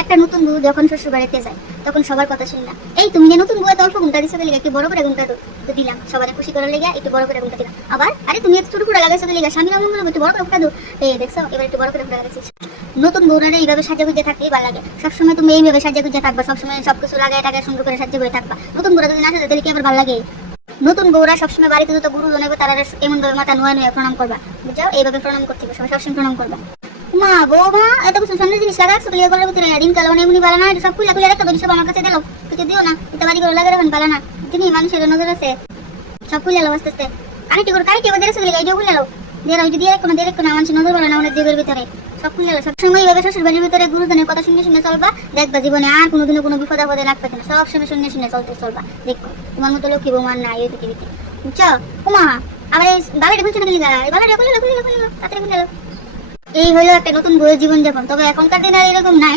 একটা নতুন বউ যখন শ্বশুর বাড়িতে যায় তখন সবার কথা শুনি না, এই তুমি যে নতুন বউ অল্প ঘুমটা দিছো লেগে একটু বড় করে ঘুমটা তো দিলাম, সবাই খুশি করার লেগে একটু বড় করে ঘুমটা দিলাম। আবার আরে তুমি একটু ছোট করে লাগাইছো লেগে স্বামীর অমঙ্গল একটু বড় করে ঘুমটা দাও, এই দেখছো এবার একটু বড় করে ঘুমটা লাগাইছিস। নতুন বউরা এইভাবে সাজা গুজে থাকলেই ভালো লাগে, সবসময় তুমি এইভাবে সাজা গুজে থাকবা, সবসময় সবকিছু লাগায় টাকায় সুন্দর করে সাজা করে থাকবা। নতুন বউরা যদি না সাজে তাহলে কি আবার ভালো লাগে? নতুন বউরা সবসময় বাড়িতে যত গুরু জনাবে তারা এমন ভাবে মাথা নুয়ে নুয়ে প্রণাম করবা, বুঝাও এইভাবে প্রণাম করতে হবে, সবসময় প্রণাম করবা। মা বৌমা এত কিছু সামনে জিনিস লাগাচ্ছ ক্লিয়ার করার ভিতরে দিন কালো এমনি বালা না, এটা সব খুলে খুলে একটা ধরি সব আমার কাছে দিলো, কিছু দিও না, এটা বাড়ি করে লাগে রাখেন বালা না, তিনি মানুষের নজর আছে, সব খুলে এলো আস্তে আস্তে কারেক্টি করে দেখছো এইটাও খুলে এলো দিয়ে যদি কোনো দিয়ে কোনো মানুষের নজর বলে না অনেক দিকের ভিতরে সব খুলে এলো। সবসময় এইভাবে শ্বশুর বাড়ির ভিতরে গুরুজনের কথা শুনে শুনে চলবা, দেখবা জীবনে আর কোনোদিনও কোনো বিপদ আপদে লাগবে না, সবসময় শুনে শুনে চলতে চলবা, দেখো তোমার মতো লক্ষ্মী বৌমার নাই এই পৃথিবীতে, বুঝছো? ওমা আবার এই বাবাটা খুলছে না খুলে এই বাবাটা খুলে তাড়াতাড়ি খুলে এলো। এই হলো একটা নতুন বইয়ের জীবনযাপন, তবে এখনকার দিনে এরকম নাই।